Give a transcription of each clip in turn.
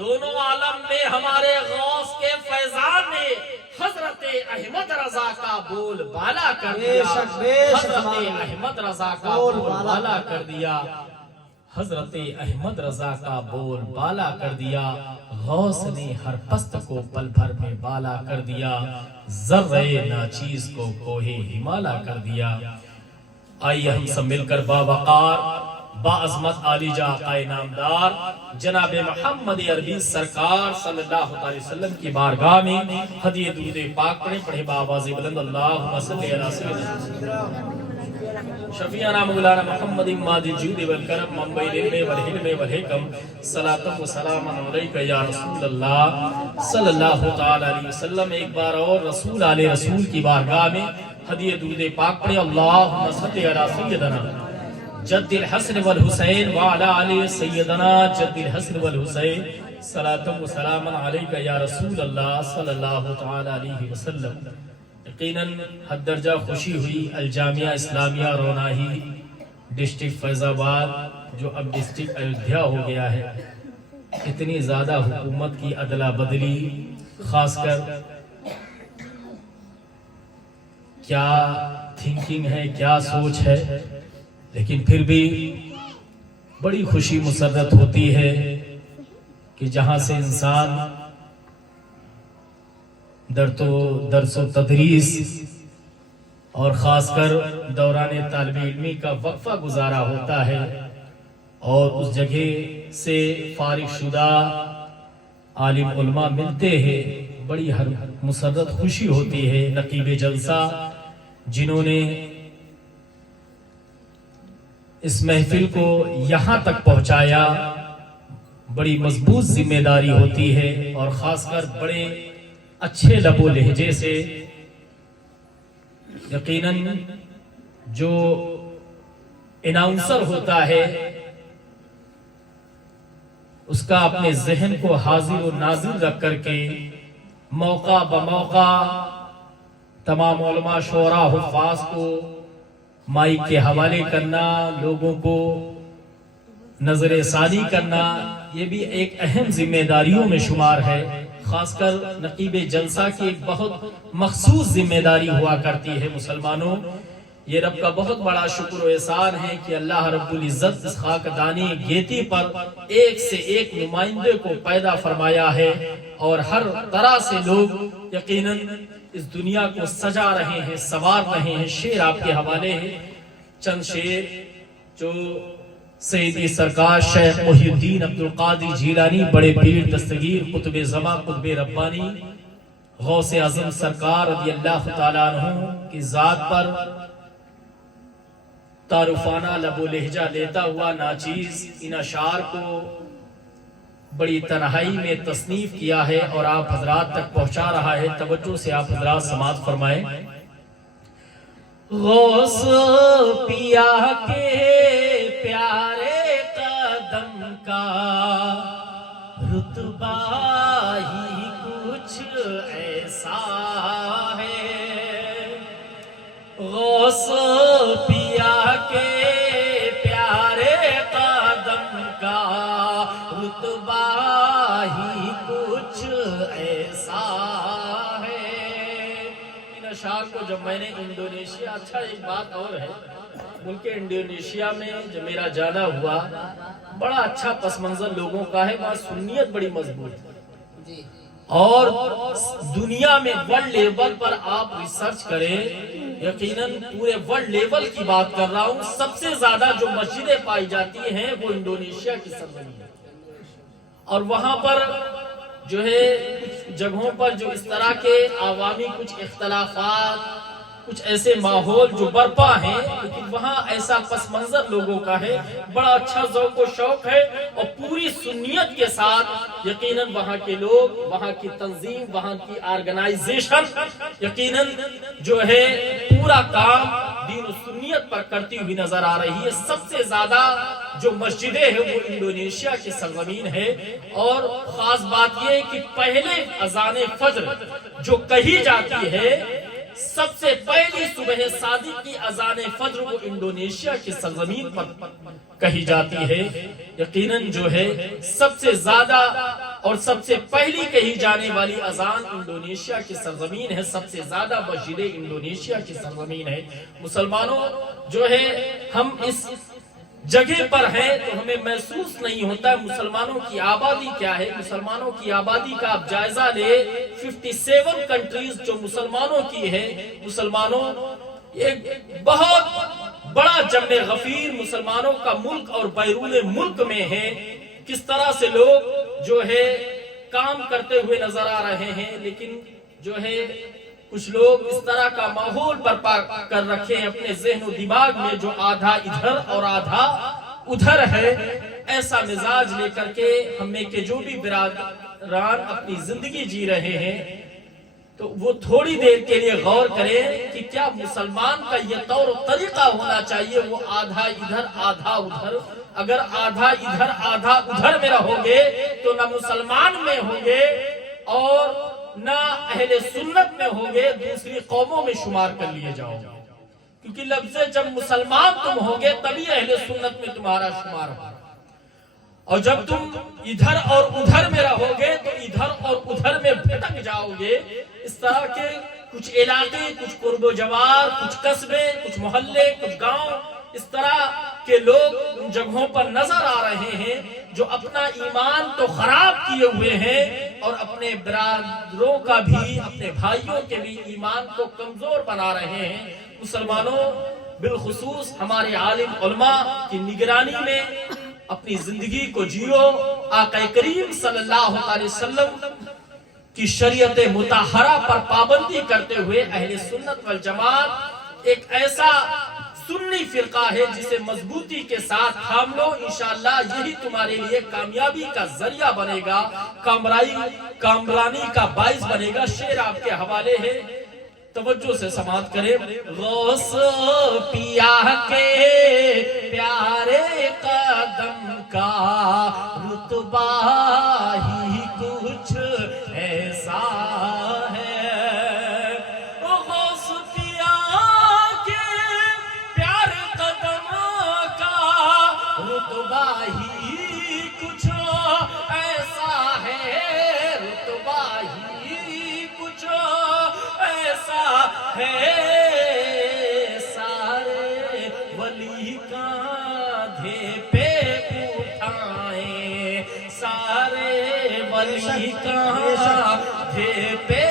دونوں عالم میں ہمارے غوث کے فیضان نے حضرت احمد رضا کا بول بالا کر دیا، حضرت احمد رضا کا بول بالا کر دیا، حضرت احمد رضا کا بول بالا کر دیا، غوث نے ہر پست کو پل بھر میں بالا کر دیا، ذرے ناچیز کو کوہ ہمالا کر دیا۔ آئیے ہم سب مل کر باوقار باعظمت عالی جا آقائے نامدار جناب محمد عربی سرکار صلی اللہ علیہ وسلم کی بارگاہ میں ہدیہ درود پاک پڑھیں بآواز بلند اللہم صلی علی سیدنا شفیعنا مولانا محمد ماد الجود والکرم منبع العلم والحلم والحکم صلاۃ و سلام علیک یا رسول اللہ صلی اللہ تعالی علیہ وسلم۔ ایک بار اور رسول علیہ رسول کی بارگاہ میں ہدیہ درود پاک پڑھیں اللہم صلی علی سیدنا جد الحسن والحسین وعلا علی سیدنا جد الحسن والحسین صلاۃ و سلام علیک یا رسول اللہ صلی اللہ تعالی علیہ وسلم۔ یقیناً حد درجہ خوشی ہوئی الجامعہ اسلامیہ روناہی ڈسٹرکٹ فیض آباد جو اب ڈسٹرکٹ ایودھیا ہو گیا ہے، اتنی زیادہ حکومت کی عدلہ بدلی، خاص کر کیا تھنکنگ ہے، کیا سوچ ہے، لیکن پھر بھی بڑی خوشی مسرت ہوتی ہے کہ جہاں سے انسان درس و تدریس اور خاص کر دوران طالب علمی کا وقفہ گزارا ہوتا ہے اور اس جگہ سے فارغ شدہ عالم علماء ملتے ہیں، بڑی مسرت خوشی ہوتی ہے۔ نقیب جلسہ جنہوں نے اس محفل کو یہاں تک پہنچایا، بڑی مضبوط ذمہ داری ہوتی ہے اور خاص کر بڑے اچھے لب و لہجے سے یقیناً جو اناؤنسر ہوتا ہے اس کا اپنے ذہن کو حاضر و ناظر رکھ کر کے موقع بموقع تمام علماء شعراء حفاظ کو مائک کے حوالے کرنا، لوگوں کو نظر ثانی کرنا، یہ بھی ایک اہم ذمہ داریوں میں شمار ہے۔ خاص کر نقیب جلسہ کی ایک بہت مخصوص ذمہ داری ہوا کرتی ہے۔ مسلمانوں، یہ رب کا بہت بڑا شکر و احسان ہے کہ اللہ رب العزت اس خاکدانی گیتی پر ایک سے ایک نمائندے کو پیدا فرمایا ہے اور ہر طرح سے لوگ یقیناً اس دنیا کو سجا رہے ہیں، سنوار رہے ہیں۔ شعر آپ کے حوالے ہیں، چند شعر جو سیدی سرکار شیخ محی الدین عبدالقادر جیلانی بڑے پیر دستگیر قطب زمان قطب ربانی غوث اعظم سرکار رضی اللہ تعالیٰ عنہ کی ذات پر تعارفانہ لب و لہجہ لیتا ہوا ناچیز ان اشعار کو بڑی تنہائی میں تصنیف کیا ہے اور آپ حضرات تک پہنچا رہا ہے۔ توجہ سے آپ حضرات سماعت فرمائیں۔ غوث پیا کے پیارے قدم کا رتبہ ہی کچھ ایسا ہے، غوث پیا کے پیارے قدم کا رتبہ ہی کچھ ایسا ہے۔ ان اشعار کو جب میں نے انڈونیشیا، اچھا ایک بات اور ہے، ملک انڈونیشیا میں جب میرا جانا ہوا، بڑا اچھا پس منظر لوگوں کا ہے، وہاں سنیت بڑی مضبوط ہے اور دنیا میں ورلڈ لیول پر آپ ریسرچ کریں، یقیناً پورے ورلڈ لیول کی بات کر رہا ہوں، سب سے زیادہ جو مسجدیں پائی جاتی ہیں وہ انڈونیشیا کی سرزمین ہے اور وہاں پر جو ہے کچھ جگہوں پر جو اس طرح کے عوامی کچھ اختلافات، کچھ ایسے ماحول جو برپا ہیں، لیکن وہاں ایسا پس منظر لوگوں کا ہے، بڑا اچھا ذوق و شوق ہے اور پوری سنیت کے ساتھ یقیناً وہاں کے لوگ، وہاں کی تنظیم، وہاں کی آرگنائزیشن یقیناً جو ہے پورا کام دین و سنیت پر کرتی ہوئی نظر آ رہی ہے۔ سب سے زیادہ جو مسجدیں ہیں وہ انڈونیشیا کی سرزمین ہے اور خاص بات یہ ہے کہ پہلے اذان فجر جو کہی جاتی ہے سب سے پہلی صبح صادق کی اذان فجر وہ انڈونیشیا کی سرزمین پر کہی جاتی ہے۔ یقیناً جو ہے سب سے زیادہ اور سب سے پہلی کہی جانے والی اذان انڈونیشیا کی سرزمین ہے، سب سے زیادہ مسجدیں انڈونیشیا کی سرزمین ہے۔ مسلمانوں جو ہے ہم اس جگہ پر ہیں تو ہمیں محسوس نہیں ہوتا ہے مسلمانوں کی آبادی کیا ہے۔ مسلمانوں کی آبادی کا آپ جائزہ لے، 57 کنٹریز جو مسلمانوں کی ہے۔ مسلمانوں ایک بہت بڑا جمع غفیر مسلمانوں کا ملک اور بیرون ملک میں ہے۔ کس طرح سے لوگ جو ہے کام کرتے ہوئے نظر آ رہے ہیں، لیکن جو ہے کچھ لوگ اس طرح کا ماحول برپا کر رکھے ہیں اپنے ذہن و دماغ میں جو آدھا ادھر اور آدھا ادھر ہے۔ ایسا مزاج لے کر کے ہمیں کہ جو بھی برادران اپنی زندگی جی رہے ہیں تو وہ تھوڑی دیر کے لیے غور کریں کہ کیا مسلمان کا یہ طور و طریقہ ہونا چاہیے وہ آدھا ادھر آدھا ادھر۔ اگر آدھا ادھر آدھا ادھر میں رہو گے تو نہ مسلمان میں ہوں گے اور نہ اہل سنت میں ہوں گے، دوسری قوموں میں شمار کر لیے جاؤ گے، کیونکہ لفظ جب مسلمان تم ہوگے تبھی اہل سنت میں تمہارا شمار ہوگا، اور جب تم ادھر اور ادھر میں رہو گے تو ادھر اور ادھر میں بھٹک جاؤ گے۔ اس طرح کے کچھ علاقے، کچھ قرب و جوار، کچھ قصبے، کچھ محلے، کچھ گاؤں، اس طرح کے لوگ ان جگہوں پر نظر آ رہے ہیں جو اپنا ایمان تو خراب کیے ہوئے ہیں اور اپنے برادروں کا بھی، اپنے بھائیوں کے بھی ایمان کو کمزور بنا رہے ہیں۔ مسلمانوں بالخصوص ہمارے عالم علماء کی نگرانی میں اپنی زندگی کو جیو۔ آقا کریم صلی اللہ علیہ وسلم کی شریعت مطہرہ پر پابندی کرتے ہوئے اہل سنت والجماعت ایک ایسا سنی فرقہ ہے جسے مضبوطی کے ساتھ تھام لو، انشاءاللہ یہی تمہارے لیے کامیابی کا ذریعہ بنے گا، کامرانی کا باعث بنے گا۔ شعر آپ کے حوالے ہے، توجہ سے سماعت کریں۔ غوث پیا کے پیارے قدم کا رتبہ ہی کچھ ایسا ہے، غوث پیا کے پیارے قدم کا رتبہ ہی کچھ ایسا ہے، رتبہ ہی کچھ ایسا ہے، سارے ولی کاندھے پہ اٹھائیں، سارے ولی کاندھے پہ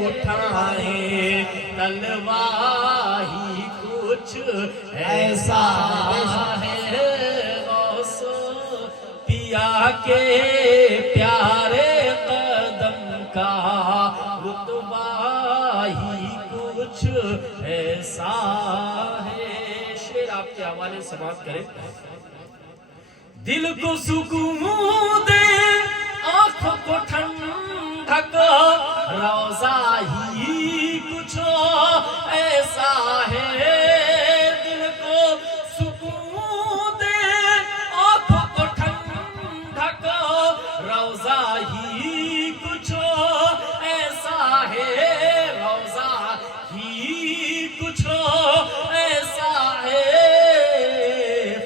اٹھائیں، تلوار ہی کچھ ایسا ہے، غوث پیا کے پیارے قدم کا رتبہ ہی کچھ ایسا ہے۔ شعر آپ کے حوالے سے بات کریں۔ دل کو سکون دے، آنکھوں کو ٹھنڈک، روضہ ہی کچھ ایسا ہے، دل کو سکون دے، آنکھوں کو ٹھنڈک، روضہ ہی کچھ ایسا ہے، روضہ ہی کچھ ایسا ہے،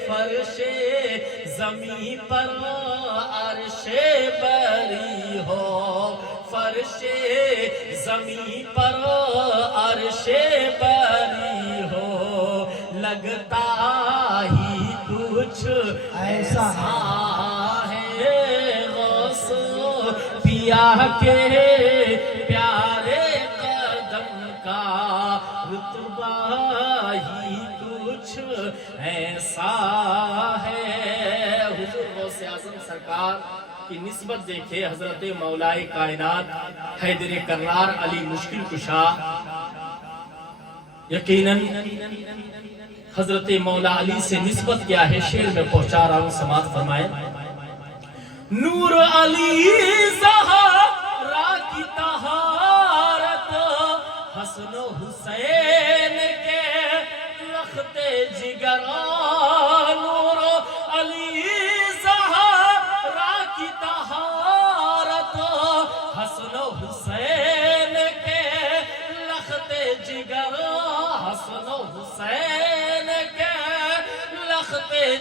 فرش زمین پر عرش بری ہو، فرش زمین پر عرش بری ہو، لگتا ہی کچھ ایسا ہے، غوث پیا کے پیارے قدم کا رتبہ ہی کچھ ایسا ہے۔ حضور غوث اعظم سرکار کی نسبت دیکھے، حضرت مولائے کائنات حیدر کرار علی مشکل کشا، یقیناً حضرت مولا علی سے نسبت کیا ہے، شعر میں پہنچا رہا ہوں، سماعت فرمائیں۔ نور علی زہرا کی طہارت، حسن و حسین کے لخت جگر، نور علی زہرا کی طہارت، حسن و حسین کے لخت جگر،